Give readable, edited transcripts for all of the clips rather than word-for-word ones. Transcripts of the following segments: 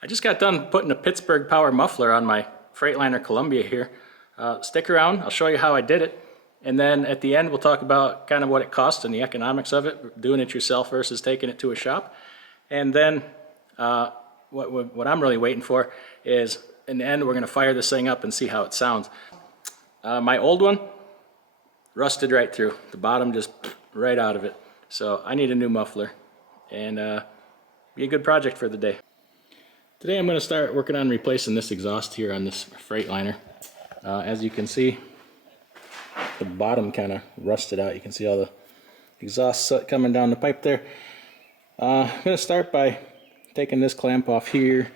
I just got done putting a Pittsburg Power Muffler on my Freightliner Columbia here. Stick around, I'll show you how I did it. And then at the end we'll talk about kind of what it cost and the economics of it, doing it yourself versus taking it to a shop. And then what I'm really waiting for is, in the end, we're going to fire this thing up and see how it sounds. My old one rusted right through. The bottom just right out of it. So I need a new muffler, and be a good project for the day. Today I'm going to start working on replacing this exhaust here on this Freightliner. As you can see, the bottom kind of rusted out. You can see all the exhaust soot coming down the pipe there. I'm going to start by taking this clamp off here.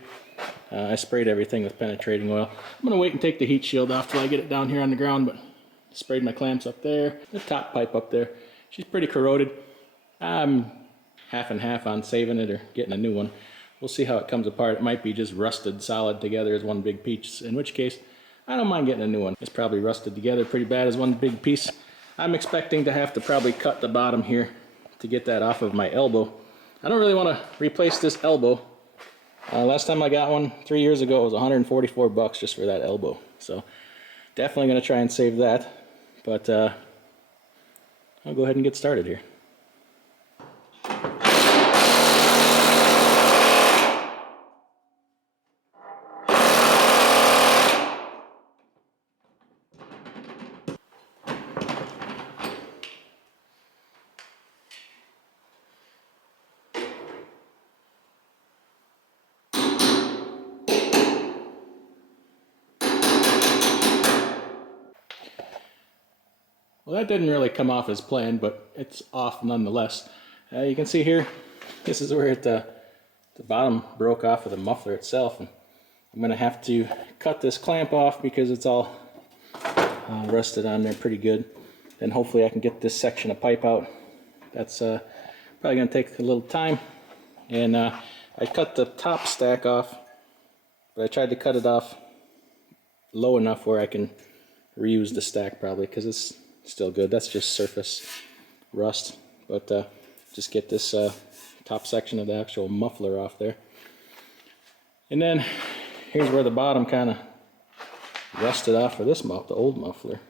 I sprayed everything with penetrating oil. I'm going to wait and take the heat shield off till I get it down here on the ground, but sprayed my clamps up there. The top pipe up there, she's pretty corroded. I'm half and half on saving it or getting a new one. We'll see how it comes apart. It might be just rusted solid together as one big piece, in which case I don't mind getting a new one. It's probably rusted together pretty bad as one big piece. I'm expecting to have to probably cut the bottom here to get that off of my elbow. I don't really want to replace this elbow. Last time I got one 3 years ago, it was 144 bucks just for that elbow. So definitely going to try and save that. But I'll go ahead and get started here. Well, that didn't really come off as planned, but it's off nonetheless. You can see here, this is where the bottom broke off of the muffler itself. And I'm going to have to cut this clamp off because it's all rusted on there pretty good. Then hopefully I can get this section of pipe out. That's probably going to take a little time. And I cut the top stack off, but I tried to cut it off low enough where I can reuse the stack probably, because it's still good. That's just surface rust, but just get this top section of the actual muffler off there. And then here's where the bottom kind of rusted off for this the old muffler.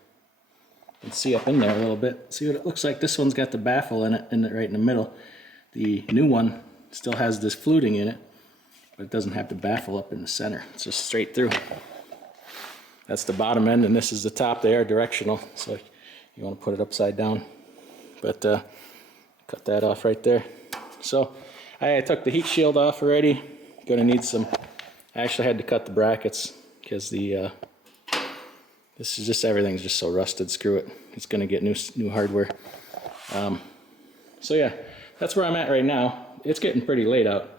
You can see up in there a little bit. See what it looks like? This one's got the baffle in it, right in the middle. The new one still has this fluting in it, but it doesn't have the baffle up in the center. It's just straight through. That's the bottom end, and this is the top. They are directional, so you want to put it upside down, but cut that off right there. So I took the heat shield off already. Gonna need some, I actually had to cut the brackets because this is just, everything's just so rusted. Screw it, it's gonna get new hardware. So yeah, that's where I'm at right now. It's getting pretty late out,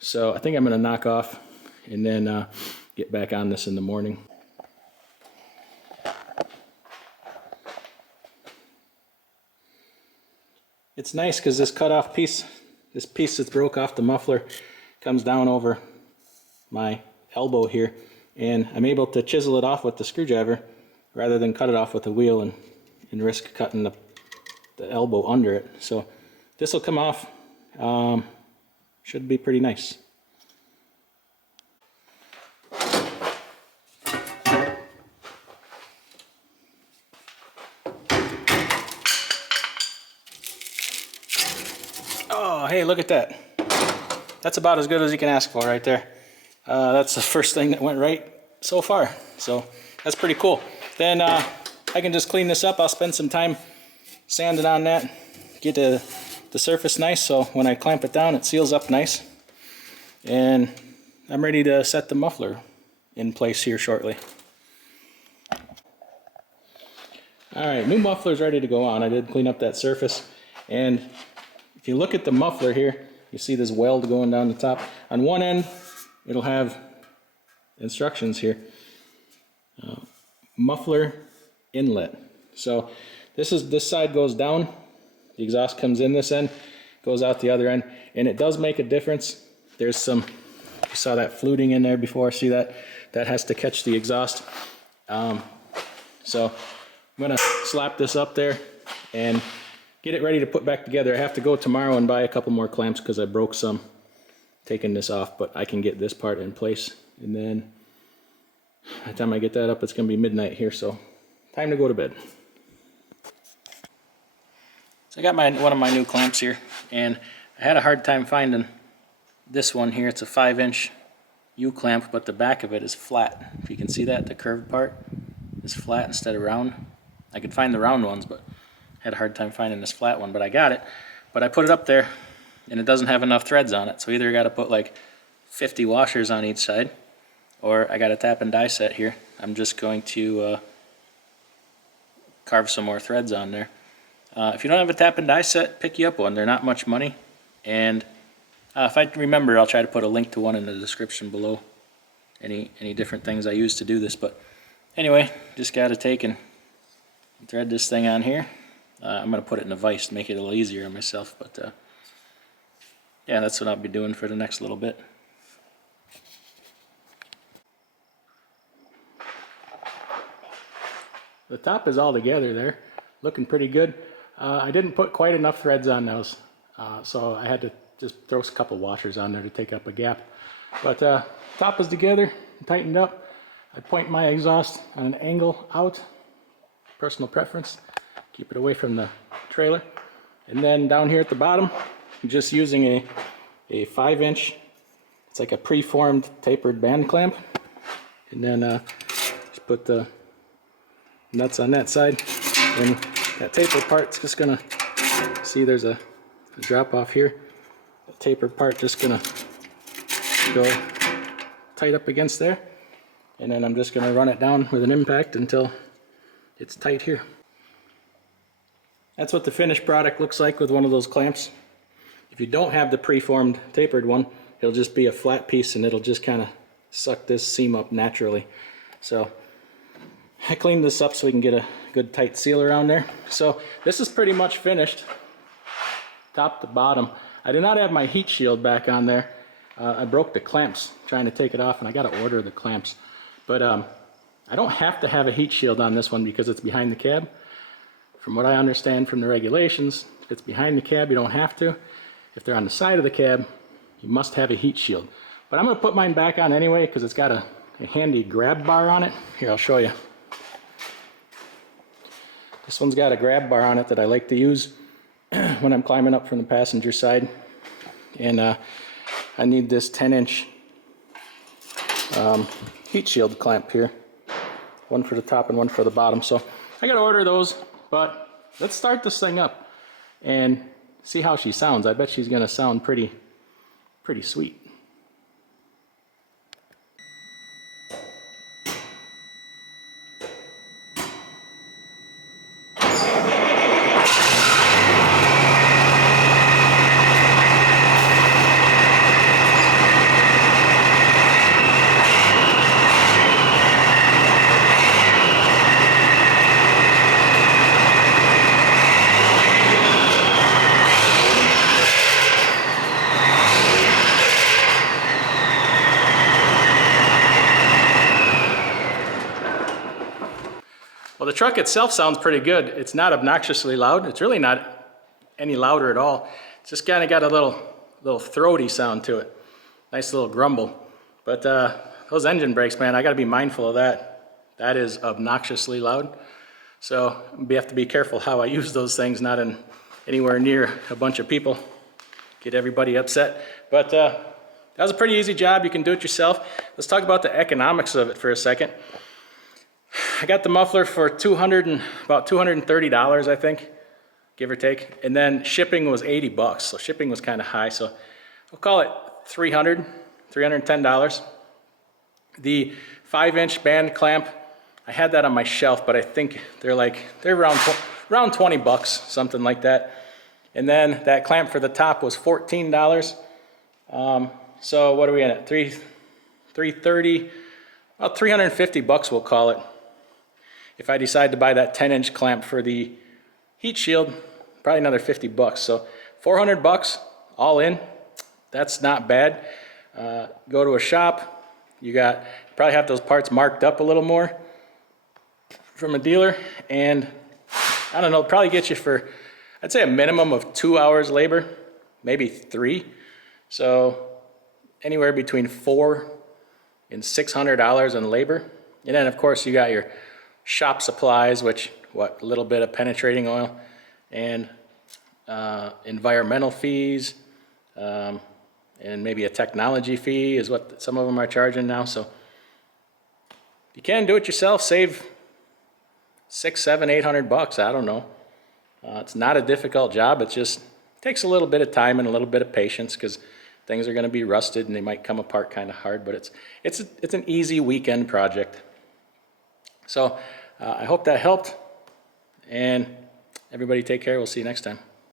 so I think I'm gonna knock off and then get back on this in the morning. It's nice because this cut off piece, this piece that broke off the muffler, comes down over my elbow here, and I'm able to chisel it off with the screwdriver rather than cut it off with a wheel and risk cutting the elbow under it. So this will come off, should be pretty nice. Oh, hey, look at that. That's about as good as you can ask for right there. That's the first thing that went right so far. So that's pretty cool. Then I can just clean this up. I'll spend some time sanding on that, get the surface nice, so when I clamp it down it seals up nice. And I'm ready to set the muffler in place here shortly. Alright, new muffler's ready to go on. I did clean up that surface, and if you look at the muffler here, you see this weld going down the top. On one end, it'll have instructions here. Muffler inlet. So this side goes down, the exhaust comes in this end, goes out the other end, and it does make a difference. There's some, you saw that fluting in there before, see that? That has to catch the exhaust. So I'm gonna slap this up there and get it ready to put back together. I have to go tomorrow and buy a couple more clamps because I broke some taking this off, but I can get this part in place. And then by the time I get that up, it's gonna be midnight here, so time to go to bed. So I got one of my new clamps here, and I had a hard time finding this one here. It's a 5-inch U-clamp, but the back of it is flat. If you can see that, the curved part is flat instead of round. I could find the round ones, but had a hard time finding this flat one, but I got it. But I put it up there, and it doesn't have enough threads on it, so either I got to put like 50 washers on each side, or I got a tap and die set here. I'm just going to carve some more threads on there. If you don't have a tap and die set, pick you up one. They're not much money, and if I remember, I'll try to put a link to one in the description below. Any different things I use to do this, but anyway, just got to take and thread this thing on here. I'm going to put it in a vise to make it a little easier on myself, but yeah, that's what I'll be doing for the next little bit. The top is all together there, looking pretty good. I didn't put quite enough threads on those, so I had to just throw a couple washers on there to take up a gap. But top is together, tightened up. I point my exhaust on an angle out, personal preference. Keep it away from the trailer. And then down here at the bottom, I'm just using a 5-inch, it's like a preformed tapered band clamp. And then just put the nuts on that side. And that taper part's just gonna, see there's a drop off here. The taper part just gonna go tight up against there. And then I'm just gonna run it down with an impact until it's tight here. That's what the finished product looks like with one of those clamps. If you don't have the preformed tapered one, it'll just be a flat piece and it'll just kind of suck this seam up naturally. So I cleaned this up so we can get a good tight seal around there. So this is pretty much finished, top to bottom. I did not have my heat shield back on there. I broke the clamps trying to take it off, and I got to order the clamps. But I don't have to have a heat shield on this one because it's behind the cab. From what I understand from the regulations, if it's behind the cab, you don't have to. If they're on the side of the cab, you must have a heat shield. But I'm going to put mine back on anyway because it's got a handy grab bar on it. Here, I'll show you. This one's got a grab bar on it that I like to use when I'm climbing up from the passenger side. And I need this 10-inch heat shield clamp here. One for the top and one for the bottom. So I got to order those. But let's start this thing up and see how she sounds. I bet she's going to sound pretty sweet. Well, the truck itself sounds pretty good. It's not obnoxiously loud. It's really not any louder at all. It's just kind of got a little throaty sound to it. Nice little grumble. But those engine brakes, man, I got to be mindful of that. That is obnoxiously loud. So you have to be careful how I use those things, not in anywhere near a bunch of people. Get everybody upset. But that was a pretty easy job. You can do it yourself. Let's talk about the economics of it for a second. I got the muffler for about $230, I think, give or take. And then shipping was $80, so shipping was kind of high. So we'll call it $310. The 5-inch band clamp, I had that on my shelf, but I think they're around 20 bucks, something like that. And then that clamp for the top was $14. So what are we in at? $330, about 350 bucks, we'll call it. If I decide to buy that 10-inch clamp for the heat shield, probably another 50 bucks. So 400 bucks all in. That's not bad. Go to a shop. You probably have those parts marked up a little more from a dealer, and I don't know, probably get you for, I'd say, a minimum of 2 hours labor, maybe 3. So anywhere between $400 and $600 in labor. And then of course you got your shop supplies, which a little bit of penetrating oil, and environmental fees, and maybe a technology fee is what some of them are charging now. So if you can do it yourself, save $600, $700, $800. I don't know. It's not a difficult job. It just takes a little bit of time and a little bit of patience, because things are going to be rusted and they might come apart kind of hard. But it's an easy weekend project. So I hope that helped. And everybody take care. We'll see you next time.